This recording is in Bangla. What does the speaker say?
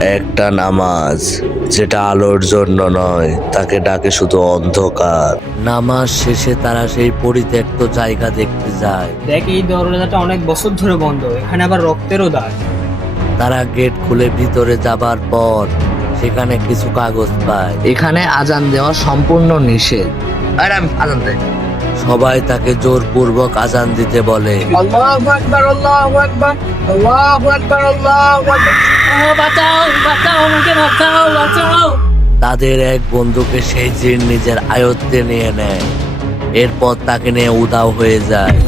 একটা নামাজ যেটা আলোর জন্য নয়, তাকে ডাকে শুধু অন্ধকার। নামাজ শেষে তারা সেই পরিত্যক্ত জায়গা দেখতে যায়। দেখ, এই দরজাটা অনেক বছর ধরে বন্ধ, এখানে আবার রক্তেরও দাগ। তারা গেট খুলে ভিতরে যাবার পর সেখানে কিছু কাগজ পায়। এখানে আজান দেওয়া সম্পূর্ণ নিষেধ। আর আমি আজান দেই। সবাই তাকে জোরপূর্বক আজান দিতে বলে। আল্লাহু আকবার, আল্লাহু আকবার, আল্লাহু আকবার, আল্লাহু আকবার। বাঁচাও বাঁচাও, আমাকে বাঁচাও বাঁচাও। তাদের এক বন্ধুকে সেই জিন নিজের আয়ত্তে নিয়ে নেয়। এরপর তাকে নিয়ে উধাও হয়ে যায়।